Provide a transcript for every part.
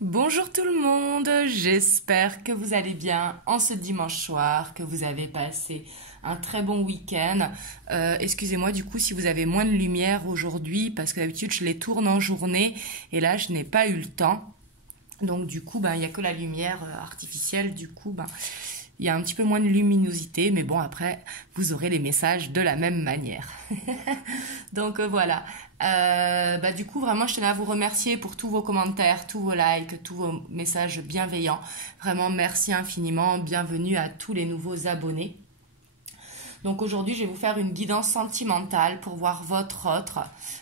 Bonjour tout le monde, j'espère que vous allez bien en ce dimanche soir, que vous avez passé un très bon week-end. Excusez-moi du coup si vous avez moins de lumière aujourd'hui parce que d'habitude je les tourne en journée et là je n'ai pas eu le temps. Donc du coup il n'y a que la lumière artificielle, du coup il y a un petit peu moins de luminosité, mais bon après vous aurez les messages de la même manière. Donc voilà. Du coup, vraiment, je tenais à vous remercier pour tous vos commentaires, tous vos likes, tous vos messages bienveillants. Vraiment, merci infiniment. Bienvenue à tous les nouveaux abonnés. Donc aujourd'hui, je vais vous faire une guidance sentimentale pour voir votre autre,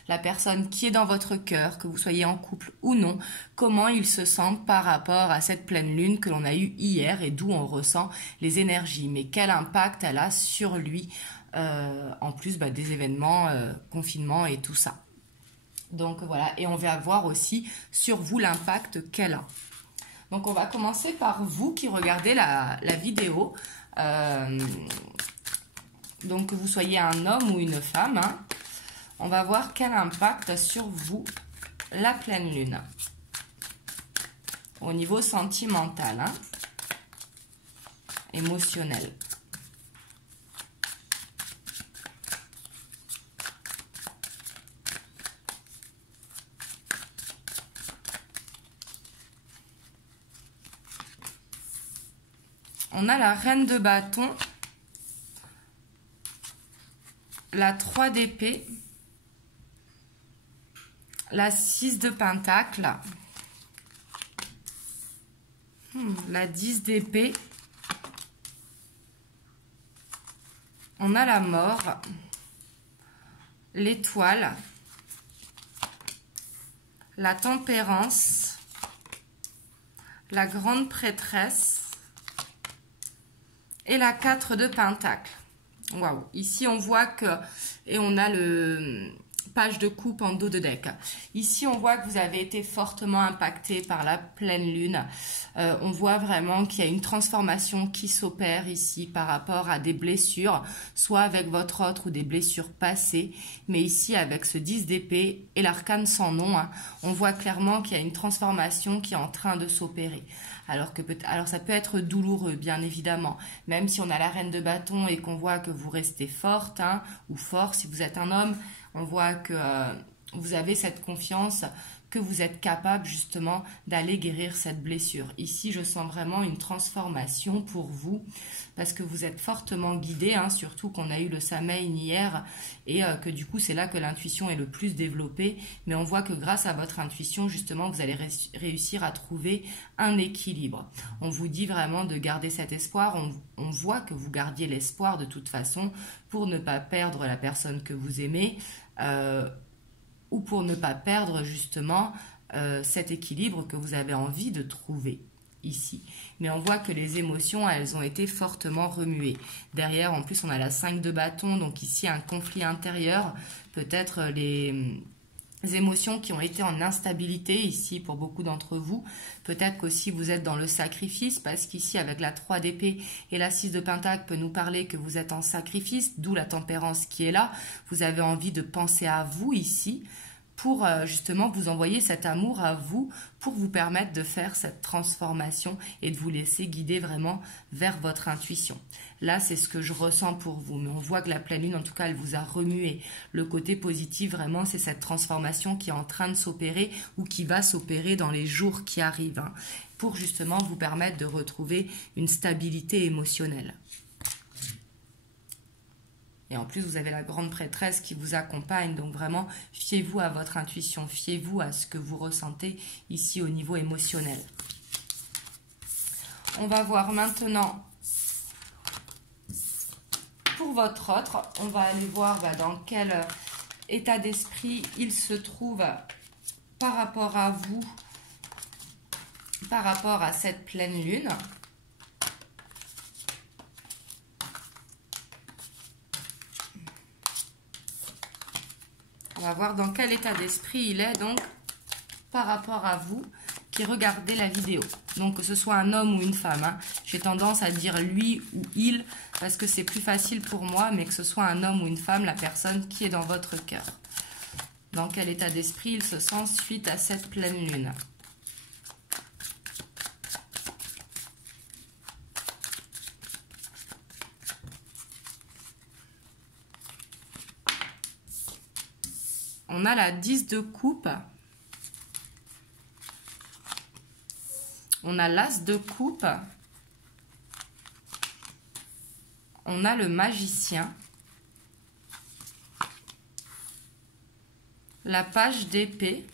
la personne qui est dans votre cœur, que vous soyez en couple ou non, comment il se sent par rapport à cette pleine lune que l'on a eue hier et d'où on ressent les énergies. Mais quel impact elle a sur lui, en plus des événements, confinement et tout ça. Donc voilà, et on va voir aussi sur vous l'impact qu'elle a. Donc on va commencer par vous qui regardez la vidéo. Donc que vous soyez un homme ou une femme, on va voir quel impact sur vous la pleine lune. Au niveau sentimental, émotionnel. On a la reine de bâton, la 3 d'épée, la 6 de pentacle, la 10 d'épée, on a la mort, l'étoile, la tempérance, la grande prêtresse, et la 4 de pentacle. Waouh. Ici, on voit que... Et on a le page de coupe en dos de deck. Ici, on voit que vous avez été fortement impacté par la pleine lune. On voit vraiment qu'il y a une transformation qui s'opère ici par rapport à des blessures, soit avec votre autre ou des blessures passées. Mais ici, avec ce 10 d'épée et l'arcane sans nom, on voit clairement qu'il y a une transformation qui est en train de s'opérer. Alors ça peut être douloureux, bien évidemment. Même si on a la reine de bâton et qu'on voit que vous restez forte, ou fort si vous êtes un homme, on voit que vous avez cette confiance, que vous êtes capable justement d'aller guérir cette blessure. Ici, je sens vraiment une transformation pour vous parce que vous êtes fortement guidé, surtout qu'on a eu le Samhain hier et que du coup, c'est là que l'intuition est le plus développée. Mais on voit que grâce à votre intuition, justement, vous allez réussir à trouver un équilibre. On vous dit vraiment de garder cet espoir. On voit que vous gardiez l'espoir de toute façon pour ne pas perdre la personne que vous aimez, ou pour ne pas perdre justement cet équilibre que vous avez envie de trouver ici. Mais on voit que les émotions, elles ont été fortement remuées. Derrière, en plus, on a la 5 de bâton, donc ici un conflit intérieur, peut-être les émotions qui ont été en instabilité ici pour beaucoup d'entre vous. Peut-être qu'aussi vous êtes dans le sacrifice parce qu'ici avec la 3 d'épée et la 6 de pentacle peut nous parler que vous êtes en sacrifice, d'où la tempérance qui est là. Vous avez envie de penser à vous ici pour justement vous envoyer cet amour à vous pour vous permettre de faire cette transformation et de vous laisser guider vraiment vers votre intuition. Là, c'est ce que je ressens pour vous, mais on voit que la pleine lune, en tout cas, elle vous a remué. Le côté positif, vraiment, c'est cette transformation qui est en train de s'opérer ou qui va s'opérer dans les jours qui arrivent, pour justement vous permettre de retrouver une stabilité émotionnelle. Et en plus, vous avez la grande prêtresse qui vous accompagne. Donc vraiment, fiez-vous à votre intuition. Fiez-vous à ce que vous ressentez ici au niveau émotionnel. On va voir maintenant pour votre autre. On va aller voir dans quel état d'esprit il se trouve par rapport à vous, par rapport à cette pleine lune. On va voir dans quel état d'esprit il est donc par rapport à vous qui regardez la vidéo. Donc que ce soit un homme ou une femme, j'ai tendance à dire lui ou il parce que c'est plus facile pour moi, mais que ce soit un homme ou une femme, la personne qui est dans votre cœur. Dans quel état d'esprit il se sent suite à cette pleine lune? On a la 10 de coupe. On a l'as de coupe. On a le magicien. La page d'épée.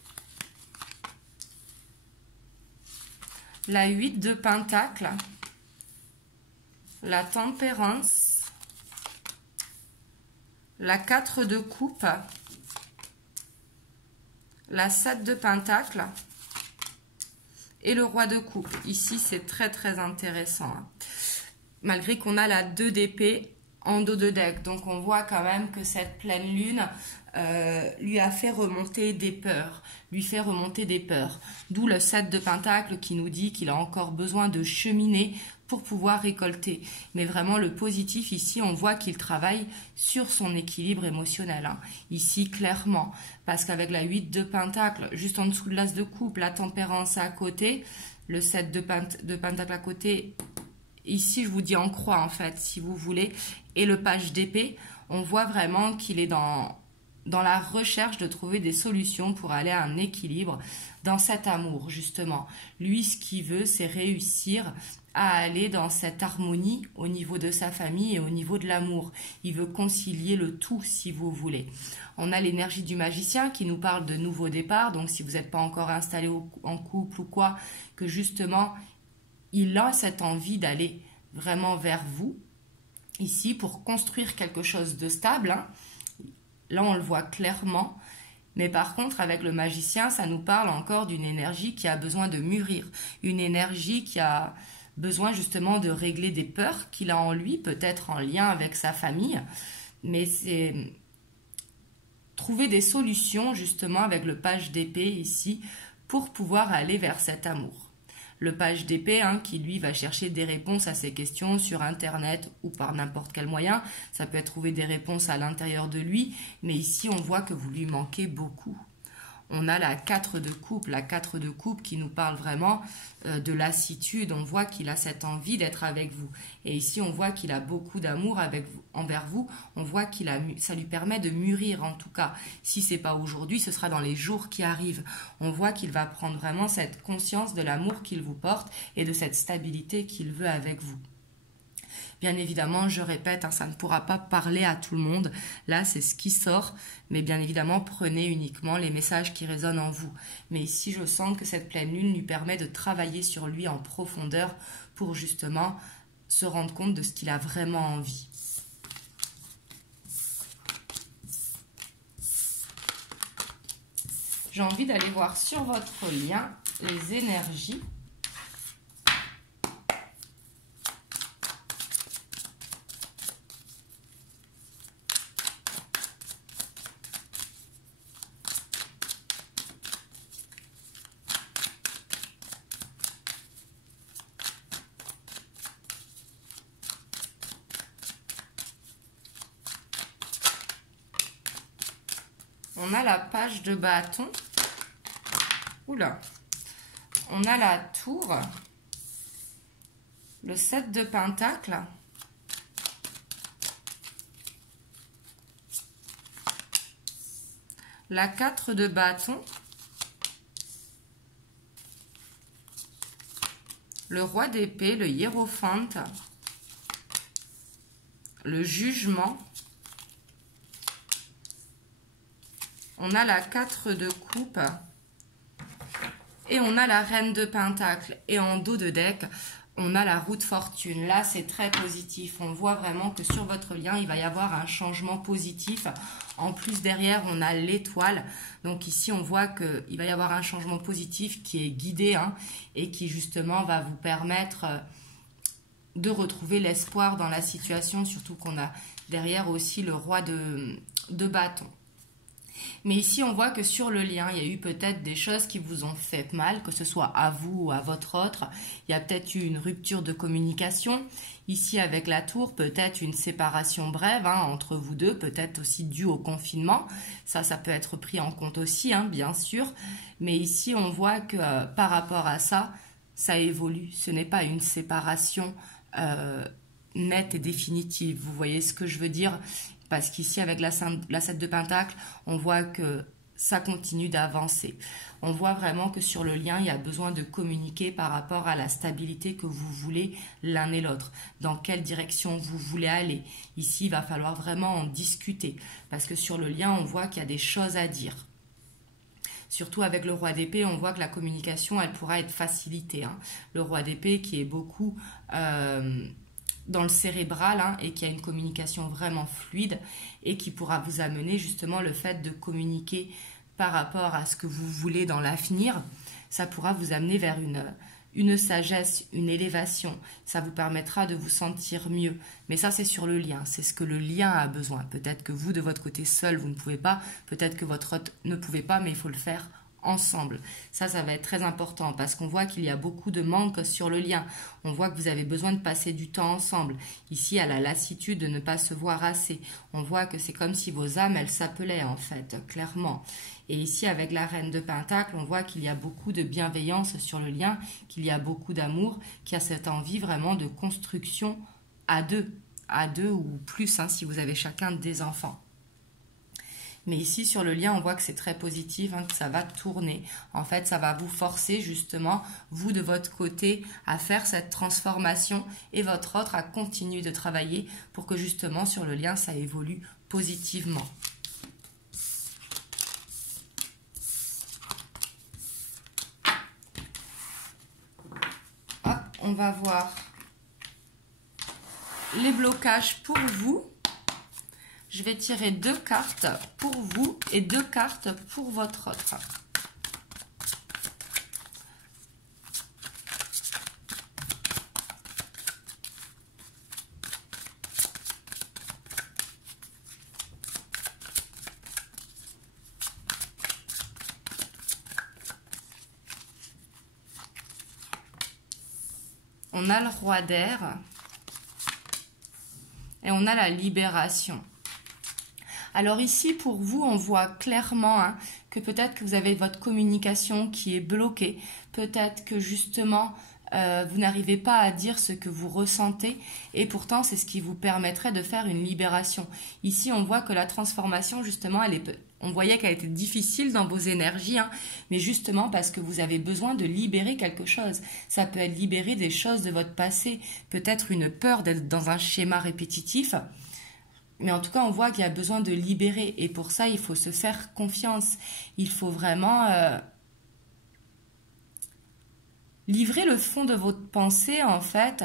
La 8 de pentacle. La tempérance. La 4 de coupe. La 7 de pentacle. Et le roi de coupe. Ici, c'est très très intéressant. Malgré qu'on a la 2 d'épée en dos de deck. Donc, on voit quand même que cette pleine lune lui a fait remonter des peurs. D'où le 7 de pentacle qui nous dit qu'il a encore besoin de cheminer pour pouvoir récolter. Mais vraiment, le positif ici, on voit qu'il travaille sur son équilibre émotionnel. Ici, clairement. Parce qu'avec la 8 de pentacle, juste en dessous de l'as de coupe, la tempérance à côté, le 7 de pentacle à côté, ici, je vous dis en croix, en fait, si vous voulez, et le page d'épée, on voit vraiment qu'il est dans la recherche de trouver des solutions pour aller à un équilibre dans cet amour, justement. Lui, ce qu'il veut, c'est réussir à aller dans cette harmonie au niveau de sa famille et au niveau de l'amour. Il veut concilier le tout, si vous voulez. On a l'énergie du magicien qui nous parle de nouveau départ. Donc, si vous n'êtes pas encore installé en couple ou quoi, que justement, il a cette envie d'aller vraiment vers vous, ici, pour construire quelque chose de stable. Là, on le voit clairement. Mais par contre, avec le magicien, ça nous parle encore d'une énergie qui a besoin de mûrir. Une énergie qui a besoin justement de régler des peurs qu'il a en lui, peut-être en lien avec sa famille. Mais c'est trouver des solutions justement avec le page d'épée ici pour pouvoir aller vers cet amour. Le page d'épée qui lui va chercher des réponses à ces questions sur internet ou par n'importe quel moyen. Ça peut être trouver des réponses à l'intérieur de lui, mais ici on voit que vous lui manquez beaucoup. On a la 4 de coupe, qui nous parle vraiment de lassitude. On voit qu'il a cette envie d'être avec vous. Et ici, on voit qu'il a beaucoup d'amour envers vous. On voit ça lui permet de mûrir en tout cas. Si ce n'est pas aujourd'hui, ce sera dans les jours qui arrivent. On voit qu'il va prendre vraiment cette conscience de l'amour qu'il vous porte et de cette stabilité qu'il veut avec vous. Bien évidemment, je répète, ça ne pourra pas parler à tout le monde. Là, c'est ce qui sort. Mais bien évidemment, prenez uniquement les messages qui résonnent en vous. Mais ici, je sens que cette pleine lune lui permet de travailler sur lui en profondeur pour justement se rendre compte de ce qu'il a vraiment envie. J'ai envie d'aller voir sur votre lien les énergies. On a la page de bâton. Oula. On a la tour. Le 7 de pentacle. La 4 de bâton. Le roi d'épée, le hiérophante. Le jugement. On a la 4 de coupe et on a la reine de pentacle. Et en dos de deck, on a la roue de fortune. Là, c'est très positif. On voit vraiment que sur votre lien, il va y avoir un changement positif. En plus, derrière, on a l'étoile. Donc ici, on voit qu'il va y avoir un changement positif qui est guidé et qui justement va vous permettre de retrouver l'espoir dans la situation. Surtout qu'on a derrière aussi le roi de bâton. Mais ici, on voit que sur le lien, il y a eu peut-être des choses qui vous ont fait mal, que ce soit à vous ou à votre autre. Il y a peut-être eu une rupture de communication. Ici, avec la tour, peut-être une séparation brève entre vous deux, peut-être aussi due au confinement. Ça peut être pris en compte aussi, bien sûr. Mais ici, on voit que par rapport à ça, ça évolue. Ce n'est pas une séparation nette et définitive. Vous voyez ce que je veux dire ? Parce qu'ici, avec la 7 de pentacle, on voit que ça continue d'avancer. On voit vraiment que sur le lien, il y a besoin de communiquer par rapport à la stabilité que vous voulez l'un et l'autre. Dans quelle direction vous voulez aller. Ici, il va falloir vraiment en discuter. Parce que sur le lien, on voit qu'il y a des choses à dire. Surtout avec le roi d'épée, on voit que la communication, elle pourra être facilitée. Hein. Le roi d'épée qui est beaucoup dans le cérébral et qui a une communication vraiment fluide et qui pourra vous amener justement le fait de communiquer par rapport à ce que vous voulez dans l'avenir. Ça pourra vous amener vers une sagesse, une élévation. Ça vous permettra de vous sentir mieux. Mais ça, c'est sur le lien. C'est ce que le lien a besoin. Peut-être que vous, de votre côté seul, vous ne pouvez pas. Peut-être que votre hôte ne pouvait pas, mais il faut le faire ensemble. Ça va être très important parce qu'on voit qu'il y a beaucoup de manque sur le lien. On voit que vous avez besoin de passer du temps ensemble. Ici, à la lassitude de ne pas se voir assez. On voit que c'est comme si vos âmes, elles s'appelaient en fait, clairement. Et ici, avec la reine de Pentacle, on voit qu'il y a beaucoup de bienveillance sur le lien, qu'il y a beaucoup d'amour, qu'il y a cette envie vraiment de construction à deux ou plus, si vous avez chacun des enfants. Mais ici, sur le lien, on voit que c'est très positif, que ça va tourner. En fait, ça va vous forcer justement, vous de votre côté, à faire cette transformation et votre autre à continuer de travailler pour que justement, sur le lien, ça évolue positivement. Hop, on va voir les blocages pour vous. Je vais tirer 2 cartes pour vous et 2 cartes pour votre autre. On a le roi d'air et on a la libération. Alors ici, pour vous, on voit clairement que peut-être que vous avez votre communication qui est bloquée. Peut-être que justement, vous n'arrivez pas à dire ce que vous ressentez. Et pourtant, c'est ce qui vous permettrait de faire une libération. Ici, on voit que la transformation, justement, on voyait qu'elle était difficile dans vos énergies. Mais justement, parce que vous avez besoin de libérer quelque chose. Ça peut être libérer des choses de votre passé. Peut-être une peur d'être dans un schéma répétitif. Mais en tout cas, on voit qu'il y a besoin de libérer. Et pour ça, il faut se faire confiance. Il faut vraiment livrer le fond de votre pensée, en fait,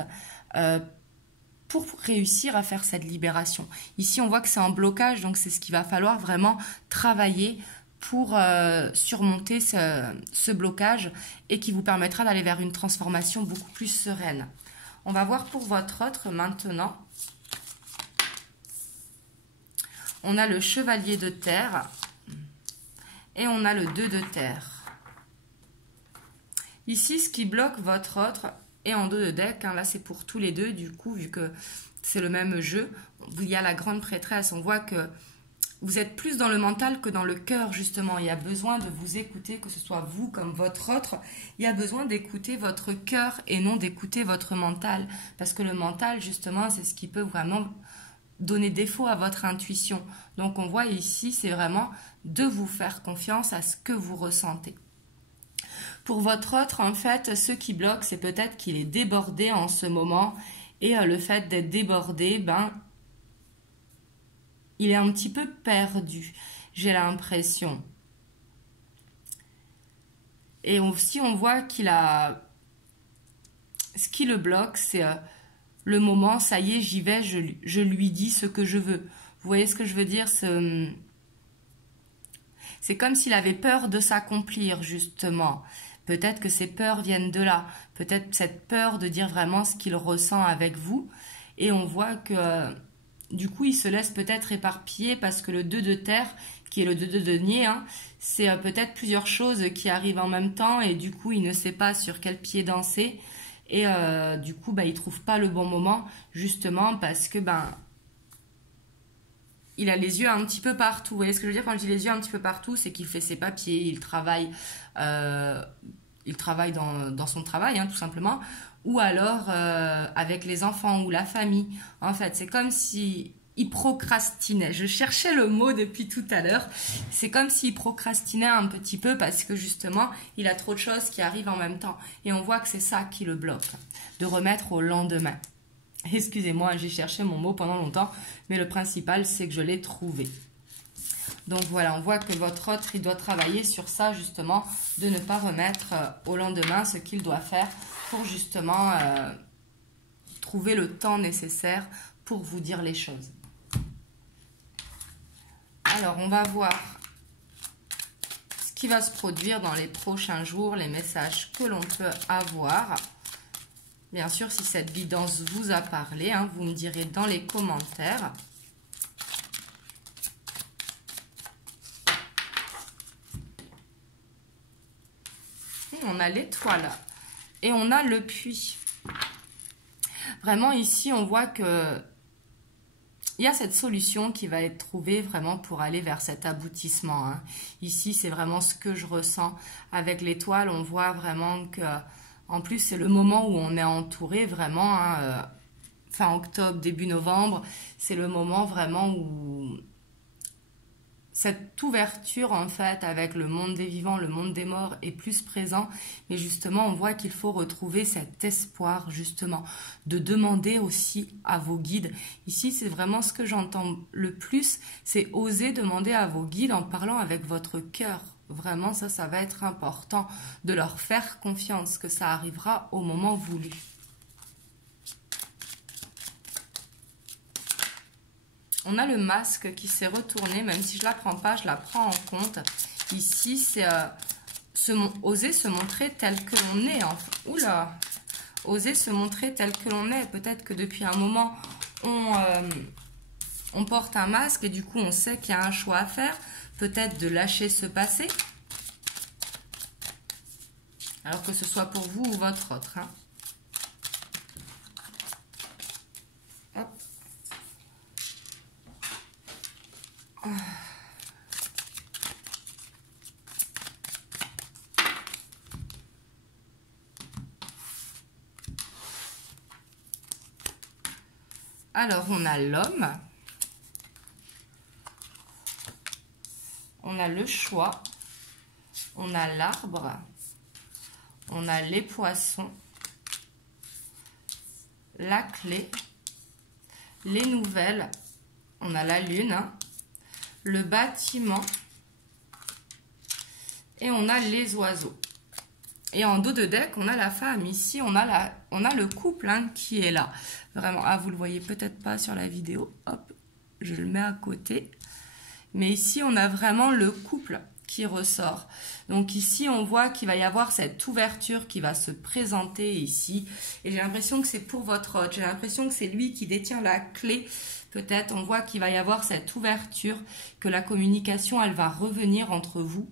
pour réussir à faire cette libération. Ici, on voit que c'est en blocage, donc c'est ce qu'il va falloir vraiment travailler pour surmonter ce blocage et qui vous permettra d'aller vers une transformation beaucoup plus sereine. On va voir pour votre autre maintenant. On a le chevalier de terre et on a le 2 de terre. Ici, ce qui bloque votre autre est en 2 de deck. Là, c'est pour tous les deux, du coup, vu que c'est le même jeu. Il y a la grande prêtresse. On voit que vous êtes plus dans le mental que dans le cœur, justement. Il y a besoin de vous écouter, que ce soit vous comme votre autre. Il y a besoin d'écouter votre cœur et non d'écouter votre mental. Parce que le mental, justement, c'est ce qui peut vraiment donner défaut à votre intuition. Donc on voit ici, c'est vraiment de vous faire confiance à ce que vous ressentez. Pour votre autre, en fait, ce qui bloque, c'est peut-être qu'il est débordé en ce moment. Et le fait d'être débordé, il est un petit peu perdu, j'ai l'impression. Et aussi, on voit qu'il a... Ce qui le bloque, c'est... le moment, ça y est, j'y vais, je lui dis ce que je veux. Vous voyez ce que je veux dire? C'est comme s'il avait peur de s'accomplir, justement. Peut-être que ces peurs viennent de là. Peut-être cette peur de dire vraiment ce qu'il ressent avec vous. Et on voit que, du coup, il se laisse peut-être éparpiller parce que le 2 de terre, qui est le 2 de denier, c'est peut-être plusieurs choses qui arrivent en même temps. Et du coup, il ne sait pas sur quel pied danser. Et du coup, il ne trouve pas le bon moment, justement, parce que il a les yeux un petit peu partout. Vous voyez ce que je veux dire quand je dis les yeux un petit peu partout? C'est qu'il fait ses papiers, il travaille dans son travail, tout simplement. Ou alors avec les enfants ou la famille. En fait, c'est comme si il procrastinait. Je cherchais le mot depuis tout à l'heure. C'est comme s'il procrastinait un petit peu parce que justement, il a trop de choses qui arrivent en même temps. Et on voit que c'est ça qui le bloque, de remettre au lendemain. Excusez-moi, j'ai cherché mon mot pendant longtemps, mais le principal, c'est que je l'ai trouvé. Donc voilà, on voit que votre autre, il doit travailler sur ça justement, de ne pas remettre au lendemain ce qu'il doit faire pour justement trouver le temps nécessaire pour vous dire les choses. Alors, on va voir ce qui va se produire dans les prochains jours, les messages que l'on peut avoir. Bien sûr, si cette guidance vous a parlé, hein, vous me direz dans les commentaires. On a l'étoile et on a le puits. Vraiment, ici, on voit que il y a cette solution qui va être trouvée vraiment pour aller vers cet aboutissement. Hein. Ici, c'est vraiment ce que je ressens. Avec l'étoile, on voit vraiment que, en plus, c'est le moment où on est entouré vraiment, hein, fin octobre, début novembre. C'est le moment vraiment où cette ouverture, en fait, avec le monde des vivants, le monde des morts est plus présent. Mais justement, on voit qu'il faut retrouver cet espoir, justement, de demander aussi à vos guides. Ici, c'est vraiment ce que j'entends le plus, c'est oser demander à vos guides en parlant avec votre cœur. Vraiment, ça va être important de leur faire confiance, que ça arrivera au moment voulu. On a le masque qui s'est retourné, même si je ne la prends pas, je la prends en compte. Ici, c'est oser se montrer tel que l'on est. Oula, oser se montrer tel que l'on est. Peut-être que depuis un moment, on porte un masque et du coup, on sait qu'il y a un choix à faire. Peut-être de lâcher ce passé. Alors que ce soit pour vous ou votre autre. Hein. Alors, on a l'homme, on a le choix, on a l'arbre, on a les poissons, la clé, les nouvelles, on a la lune, hein, le bâtiment et on a les oiseaux. Et en dos de deck, on a la femme. Ici, on a le couple hein, qui est là. Vraiment, ah, vous le voyez peut-être pas sur la vidéo. Hop, je le mets à côté. Mais ici, on a vraiment le couple qui ressort. Donc ici, on voit qu'il va y avoir cette ouverture qui va se présenter ici. Et j'ai l'impression que c'est pour votre hôte. J'ai l'impression que c'est lui qui détient la clé. Peut-être, on voit qu'il va y avoir cette ouverture, que la communication, elle va revenir entre vous.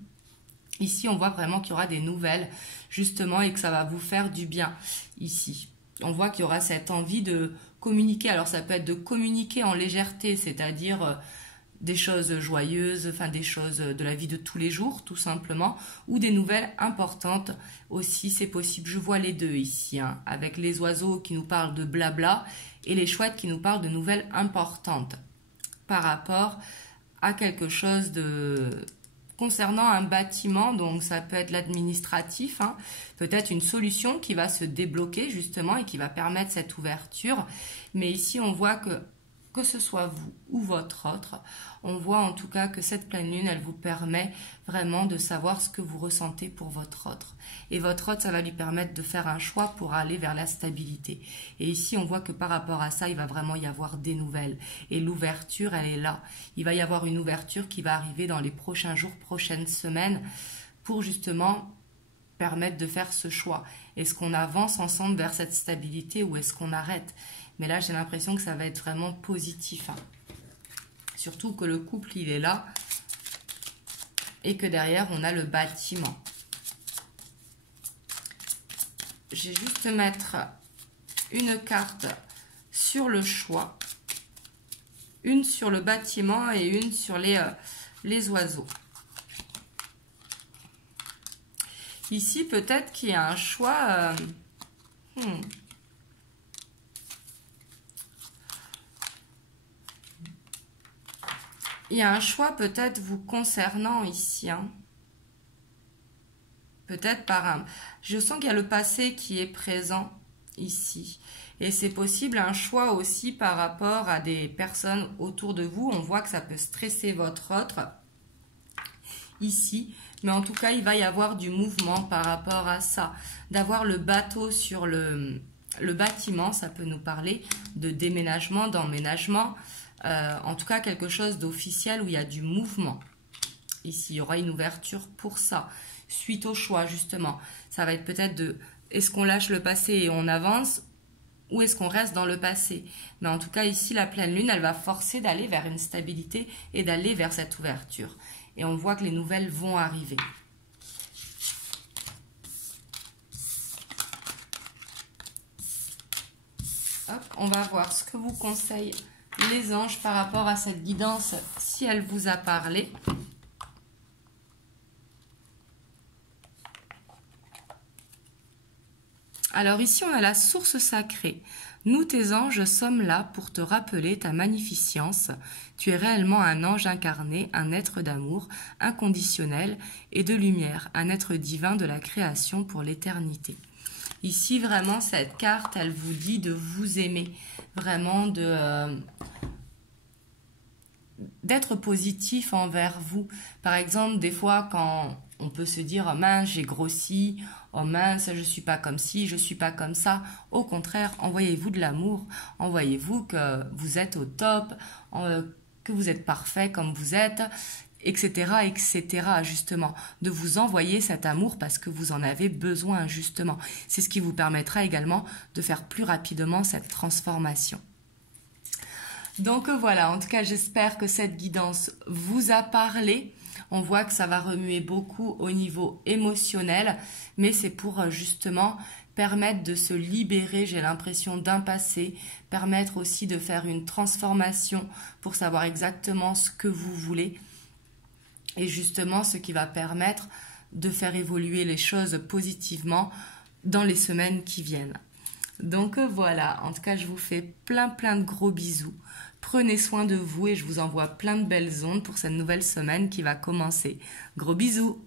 Ici, on voit vraiment qu'il y aura des nouvelles, justement, et que ça va vous faire du bien, ici. On voit qu'il y aura cette envie de communiquer. Alors, ça peut être de communiquer en légèreté, c'est-à-dire des choses joyeuses, enfin des choses de la vie de tous les jours, tout simplement, ou des nouvelles importantes aussi, c'est possible. Je vois les deux ici, hein, avec les oiseaux qui nous parlent de blabla et les chouettes qui nous parlent de nouvelles importantes par rapport à quelque chose de... concernant un bâtiment, donc ça peut être l'administratif, hein, peut-être une solution qui va se débloquer justement et qui va permettre cette ouverture. Mais ici, on voit que ce soit vous ou votre autre, on voit en tout cas que cette pleine lune, elle vous permet vraiment de savoir ce que vous ressentez pour votre autre. Et votre autre, ça va lui permettre de faire un choix pour aller vers la stabilité. Et ici, on voit que par rapport à ça, il va vraiment y avoir des nouvelles. Et l'ouverture, elle est là. Il va y avoir une ouverture qui va arriver dans les prochains jours, prochaines semaines, pour justement permettre de faire ce choix. Est-ce qu'on avance ensemble vers cette stabilité ou est-ce qu'on arrête? Mais là, j'ai l'impression que ça va être vraiment positif. Hein. Surtout que le couple, il est là. Et que derrière, on a le bâtiment. Je vais juste mettre une carte sur le choix. Une sur le bâtiment et une sur les oiseaux. Ici, peut-être qu'il y a un choix... Il y a un choix peut-être vous concernant ici. Hein. Peut-être par un... Je sens qu'il y a le passé qui est présent ici. Et c'est possible un choix aussi par rapport à des personnes autour de vous. On voit que ça peut stresser votre autre ici. Mais en tout cas, il va y avoir du mouvement par rapport à ça. D'avoir le bateau sur le bâtiment, ça peut nous parler de déménagement, d'emménagement. En tout cas, quelque chose d'officiel où il y a du mouvement. Ici, il y aura une ouverture pour ça. Suite au choix, justement. Ça va être peut-être de, est-ce qu'on lâche le passé et on avance ou est-ce qu'on reste dans le passé? Mais en tout cas, ici, la pleine lune, elle va forcer d'aller vers une stabilité et d'aller vers cette ouverture. Et on voit que les nouvelles vont arriver. Hop, on va voir ce que vous conseillent les anges par rapport à cette guidance, si elle vous a parlé. Alors ici, on a la source sacrée. Nous, tes anges, sommes là pour te rappeler ta magnificence. Tu es réellement un ange incarné, un être d'amour inconditionnel et de lumière, un être divin de la création pour l'éternité. Ici, vraiment, cette carte, elle vous dit de vous aimer, vraiment d'être positif envers vous. Par exemple, des fois, quand on peut se dire « Oh mince, j'ai grossi »,« Oh mince, je suis pas comme ci, je suis pas comme ça ». Au contraire, envoyez-vous de l'amour, envoyez-vous que vous êtes au top, que vous êtes parfait comme vous êtes, etc., etc., justement. De vous envoyer cet amour parce que vous en avez besoin, justement. C'est ce qui vous permettra également de faire plus rapidement cette transformation. Donc voilà, en tout cas, j'espère que cette guidance vous a parlé. On voit que ça va remuer beaucoup au niveau émotionnel, mais c'est pour justement permettre de se libérer, j'ai l'impression, d'un passé, permettre aussi de faire une transformation pour savoir exactement ce que vous voulez et justement ce qui va permettre de faire évoluer les choses positivement dans les semaines qui viennent. Donc voilà, en tout cas, je vous fais plein de gros bisous. Prenez soin de vous et je vous envoie plein de belles ondes pour cette nouvelle semaine qui va commencer. Gros bisous.